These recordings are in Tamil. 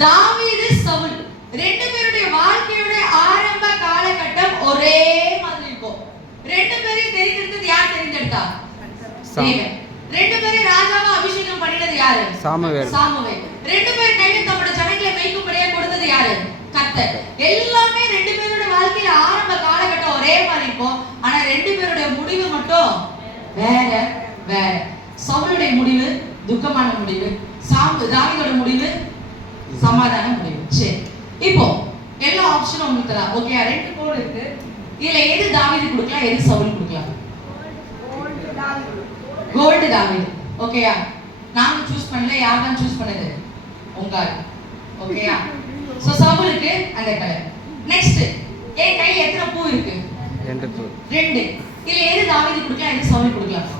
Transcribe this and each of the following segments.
தாவீது சவுல் ரெண்டு பேருடைய வாழ்க்கையோட ஆரம்ப காலகட்டம் ஒரே மாதிரி இருக்கும். ரெண்டு பேரையும் தெரிந்தெடுத்தது யார்? தெரிந்தெடுத்தா தேவன். ரெண்டு பேரும் ராஜாவா அபிஷேகம் பண்ணினது யாரு? சாமுவேல். ரெண்டு பேர் கையில தம்முடைய ஜனங்களை மேய்க்கும்படியா கொடுத்தது யாரு? கர்த்தர். எல்லாமே ரெண்டு பேரோட வாழ்க்கையில ஆரம்ப காலகட்டம் ஒரே மாதிரி இருக்கும். ஆனா ரெண்டு பேருடைய முடிவு மட்டும் வேற வேற. சவுலுடைய முடிவு துக்கமான முடிவு, தாவீதோட முடிவு சமாதான முடிவு. சரி, இப்போ எல்லா ஆப்ஷனும் உங்களுக்கு தரா. ஓகே, ரெண்டு கோல் இருக்கு. இதுல எது தாவீது கொடுக்கலாம், எது சவுல் கொடுக்கலாம்? கோல்டு தாவீது. ஓகேயா? நாங்க சூஸ் பண்ணல, யார் தான் சூஸ் பண்ணது? உங்க. ஓகேயா? சோ சவுலுக்கு அந்த கலர். நெக்ஸ்ட், என் கையில எத்தனை பூ இருக்கு? ரெண்டு. இதுல எது தாவீது கொடுக்கலாம், எது சவுல் கொடுக்கலாம்?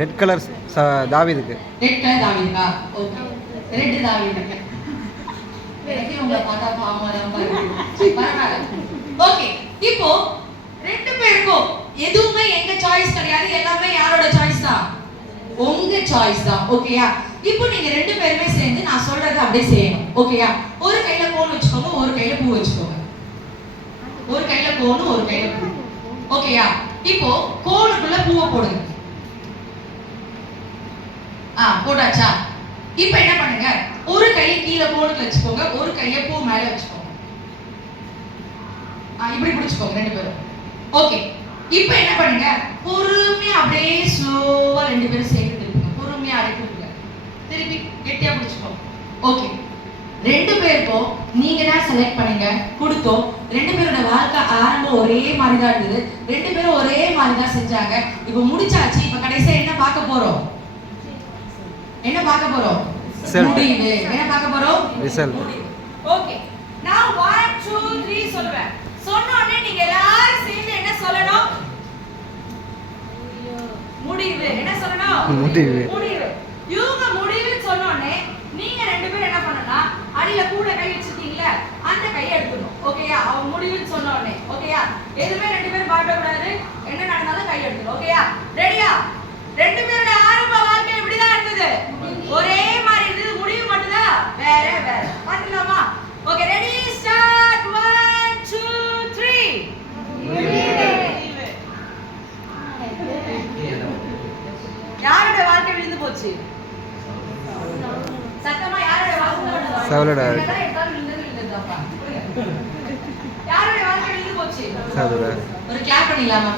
ரெட் கலர் தாவீதுக்கு. ரெட் கலர் தாவீதுக்கா? ஓகே, ரெட் தாவீதுக்கு. ஓகே, இப்போ ரெண்டு பேருக்கும் எதுவுமே எங்க சாய்ஸ் கிடையாது, எல்லாமே யாரோட சாய்ஸ் தான்? உங்க சாய்ஸ் தான். ஓகேயா? இப்போ நீங்க ரெண்டு பேருமே சேர்ந்து நான் சொல்றதை அப்படியே செய்யணும். ஓகேயா? ஒரு கையில கோன் வச்சுக்கோங்க, ஒரு கையில பூ வச்சுக்கோங்க. ஒரு கையில கோன், ஒரு கையில பூ. ஓகேயா? இப்போ கோனுக்குள்ள பூவை போடுங்க. போட்டாச்சா? இப்போ என்ன பண்ணுங்க, ஒரு கையை கீழே கோனுக்கு வச்சுக்கோங்க, ஒரு கையை பூ மேல வச்சுக்கோங்க. இப்படி பிடிச்சுக்கோங்க ரெண்டு பேரும். ஓகே, இப்போ என்ன பண்ணுங்க, பொறுமையா அப்படியே ஸ்லோவா ரெண்டு பேரும் சேர்ந்து திருப்புங்க. பொறுமையா அடைக்குங்க, திருப்பி கெட்டியா பிடிச்சுக்கோங்க. ஓகே, ரெண்டு பேருக்கும் நீங்க தான் செலக்ட் பண்ணுங்க, கொடுத்தோம். ரெண்டு பேரோட வாழ்க்கை ஆரம்பம் ஒரே மாதிரி தான் இருந்தது. ரெண்டு பேரும் ஒரே மாதிரி தான் செஞ்சாங்க. இப்போ முடிச்சாச்சு. இப்போ கடைசியா என்ன பார்க்க போறோம்? என்ன பார்க்க போறோம்? முடிவு. என்ன பார்க்க போறோம்? ரிசல்ட். ஓகே, நான் 1 2 3 சொல்றேன். சொன்ன உடனே நீங்க எல்லாரும் சேர்ந்து என்ன சொல்லணும்? முடிவு. என்ன சொல்லணும்? முடிவு. இவங்க முடிவு சொன்ன உடனே நீங்க ரெண்டு பேரும் என்ன பண்ணனும்னா, அடியில கூட கை வச்சிருக்கீங்கல, அந்த கையை எடுத்துக்கணும். ஓகேயா? அவங்க முடிவுன்னு சொன்ன உடனே. ஓகேயா? எதுமே ரெண்டு பேரும் பாட்ட கூடாது. என்ன நடந்தாலும் கை எடுத்துக்கணும். ஓகேயா? ரெடியா? ரெண்டு பேரோட ஆரம்ப வாழ்க்கை இப்படிதான் இருந்தது, ஒரே மாதிரி இருந்தது. முடிவு மட்டும் தான் வேற வேற. பாத்துலாமா? Okay, ready, start. 1 2 3. யாரோட வாழ்க்கை விழுந்து போச்சு? சத்தமா யாரோட வாழ்க்கை? சவுலோட. யாரோட வாழ்க்கை விழுந்து போச்சு? சவுலோட. ஒரு கிளாப் பண்ணிடலாமா?